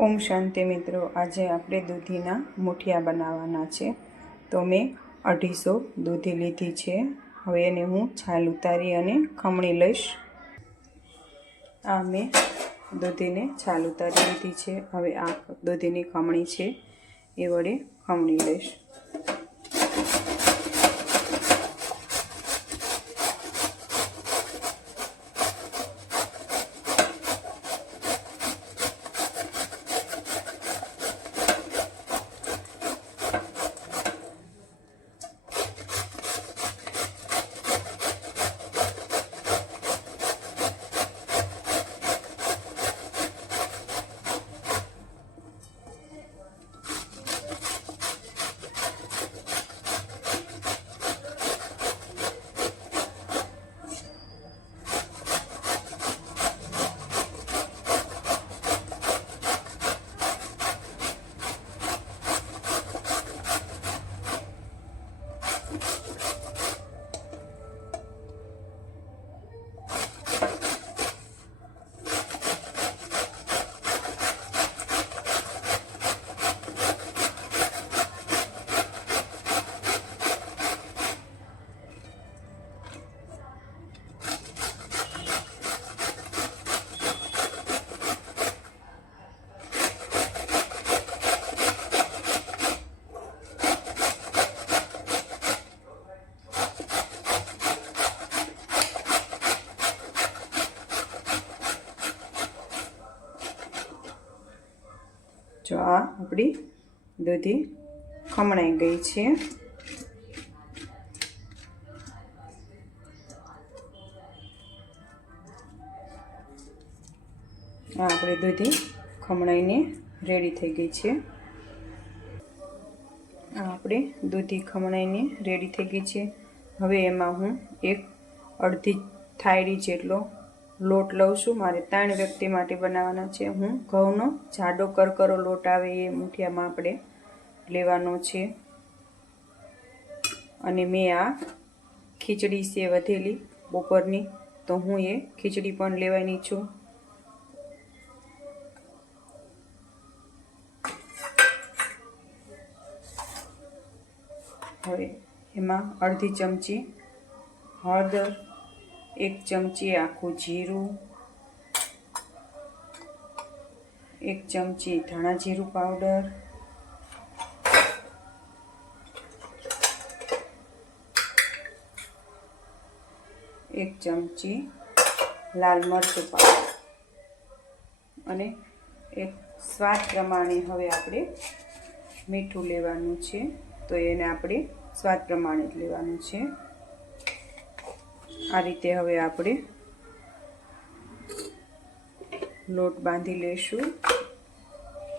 ओम शांति मित्रों, आज आपणे दूधीना मुठिया बनावाना छे। तो मैं 250 दूधी लीधी छे। हवे एने हूँ छाल उतारी अने खमणी लईश। आ मैं दूधीने छाल उतारी लीधी छे। हवे आ दूधीनी खमणी छे ए वडे खमणी लईश। जो आ अपनी दूधी खमणाई गई है। आ अपनी दूधी खमणाई ने रेडी थई गई है। आ अपनी दूधी खमणाई ने रेडी थई गई है। हवे एमां हूँ एक अर्धी थायरी जेटलो लोट लઉં છું। मारे 3 व्यक्ति माटे बनाववाना छे। हूँ घऊनो जाडो करकरो लोट आवे ए मुठियामां आपणे लेवानो छे। अने मैं आ खीचड़ी से वधेली बपोरनी, तो हूँ ए खीचड़ी पण लेवानी छूं। हवे एमां अर्धी चमची हळदर, 1 चमची आखू जीरू, 1 चमची धाणा जीरू पाउडर, 1 चमची लाल मरचुं पाउडर अने एक स्वाद प्रमाणे हवे आपणे मीठुं लेवानुं छे। तो एने आपणे स्वाद प्रमाणे ज लेवानुं छे। आ रीते हवे आपणे लोट बांधी लेशुं।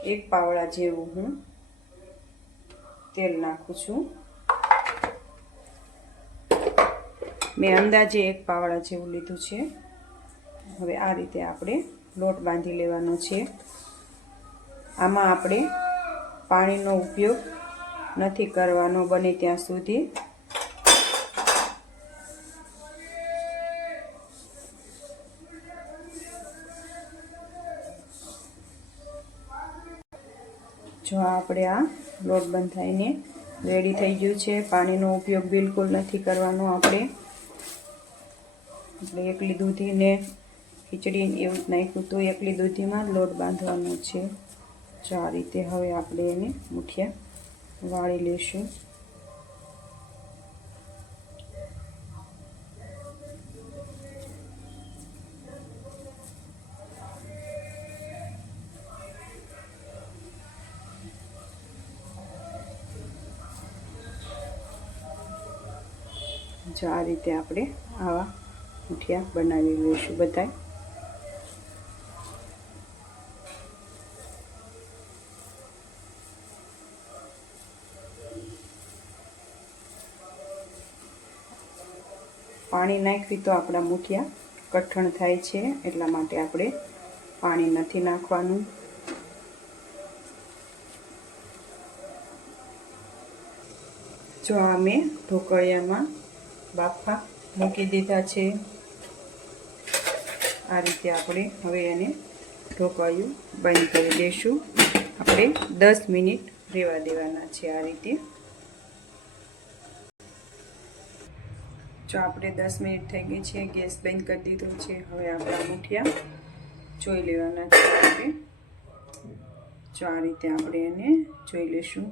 1 पावड़ा जेवुं हूँ तेल नाखुं छुं। मैं अंदाजे 1 पावड़ा जेवुं लीधुं छे। हवे आ रीते आपणे लोट बांधी लेवानो छे। आमां आपणे पाणीनो उपयोग नथी करवानो बने त्यां सुधी। जो आपणे आ लोट बंधाईने रेडी थई गयुं छे। पाणीनो उपयोग बिलकुल नथी करवानो आपणे। એટલે એકલી દૂધીને ખીચડી એવું જ નાખ્યું તો એકલી દૂધીમાં લોટ બાંધવાનો છે। જો આ રીતે હવે આપણે એને મુઠિયા વાળી લેશું। जो आ रीते आपणे आवा मुठिया बनावी लेशुं बधाय। पाणी नाखवी तो आपणा मुठिया कठण थाय छे, એટલા માટે આપણે પાણી નથી નાખવાનું। जो आ मैं ढोकळियामां बाफा मूकी दीधा छे। आ रीते आपणे हवे एने ઢોકળિયું બંધ કરી દઈશું. આપણે 10 મિનિટ રહેવા દેવાના છે આ રીતે. જો આપણે 10 મિનિટ થઈ ગઈ છે, ગેસ બંધ કરી દીધો છે. હવે આપણા મુઠિયા જોઈ લેવાના છે આપણે. જો આ રીતે આપણે એને જોઈ લઈશું.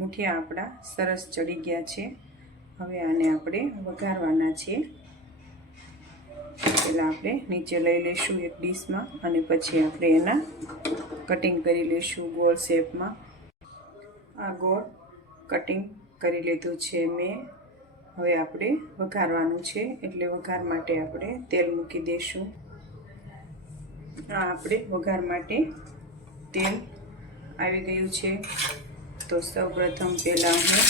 મુઠિયા આપણા સરસ ચડી ગયા છે. હવે આને આપણે વઘારવાના છે. પહેલાં આપણે નીચે લઈ લઈશું એક ડીશમાં અને પછી આપણે એના કટિંગ કરી લઈશું ગોળ શેપમાં. આ ગોળ કટિંગ કરી લીધું છે મેં. હવે આપણે વઘારવાનું છે, એટલે વઘાર માટે આપણે તેલ મૂકી દઈશું. આ આપણે વઘાર માટે તેલ આવી ગયું છે. તો સૌપ્રથમ પહેલાં હું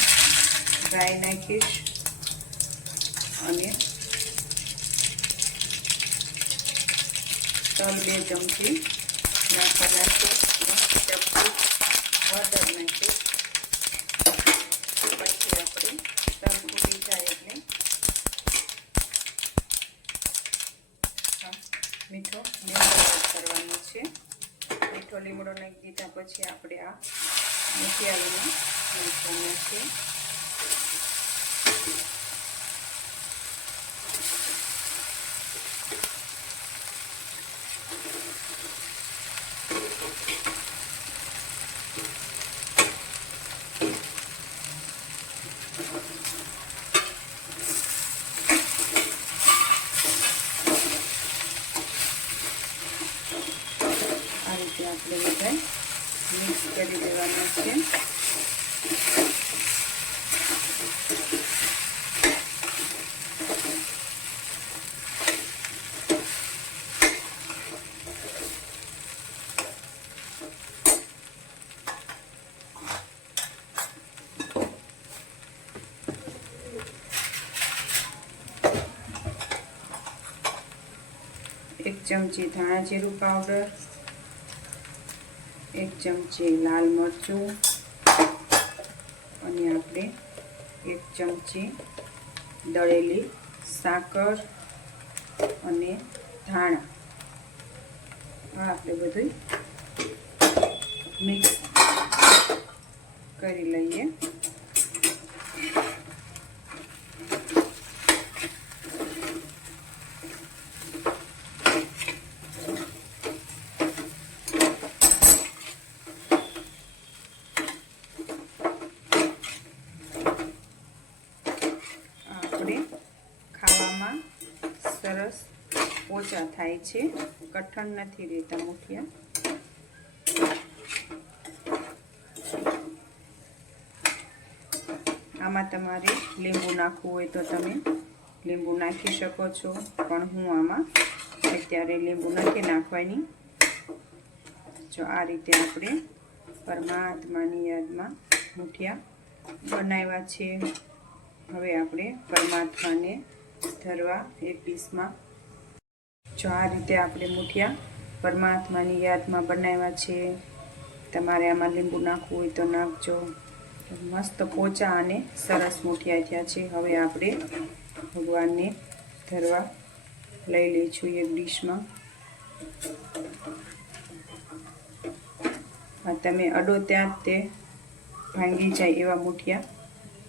રાઈ નાખીશ અને તલ 2 ચમચી નાખવાના છે. હળદર નાખીશ. પછી આપણે તલ ફૂટી જાય એટલે મીઠો લીમડો એડ કરવાનો છે. મીઠો લીમડો નાખી દીધા પછી આપણે આ મુઠિયાને નાખવાના છે. આ રીતે આપણે બધા મિક્સ કરી દેવાના છે. એક ચમચી ધાણા જીરું પાવડર, 1 ચમચી લાલ મરચું અને આપણે 1 ચમચી દળેલી સાકર અને ધાણા. આ આપણે બધું મિક્સ કરી લઈએ. ખાવામાં સરસ ઓછા થાય છે, કઠણ નથી રહેતા મુઠિયા. આમાં તમારે લીંબુ નાખવું હોય તો તમે લીંબુ નાખી શકો છો, પણ હું આમાં અત્યારે લીંબુ નથી નાખવાની. જો આ રીતે આપણે પરમાત્માની યાદમાં મુઠિયા બનાવ્યા છે. હવે આપણે પરમાત્માને ધરવા એક ડીશમાં. જો આ રીતે આપણે મુઠિયા પરમાત્માની યાદમાં બનાવ્યા છે. તમારે આમાં લીંબુ નાખવું હોય તો નાખજો. મસ્ત પોચા અને સરસ મુઠિયા થયા છે. હવે આપણે ભગવાનને ધરવા લઈ લઈશું એક ડીશમાં. તમે અડો ત્યાં તે ભાંગી જાય એવા મુઠિયા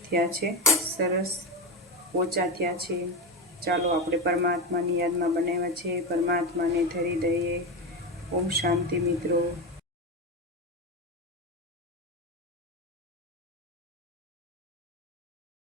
થયા છે, સરસ પોચા થયા છે. ચાલો આપણે પરમાત્માની યાદમાં બનાવ્યા છે, પરમાત્માને ધરી દઈએ. ઓમ શાંતિ મિત્રો.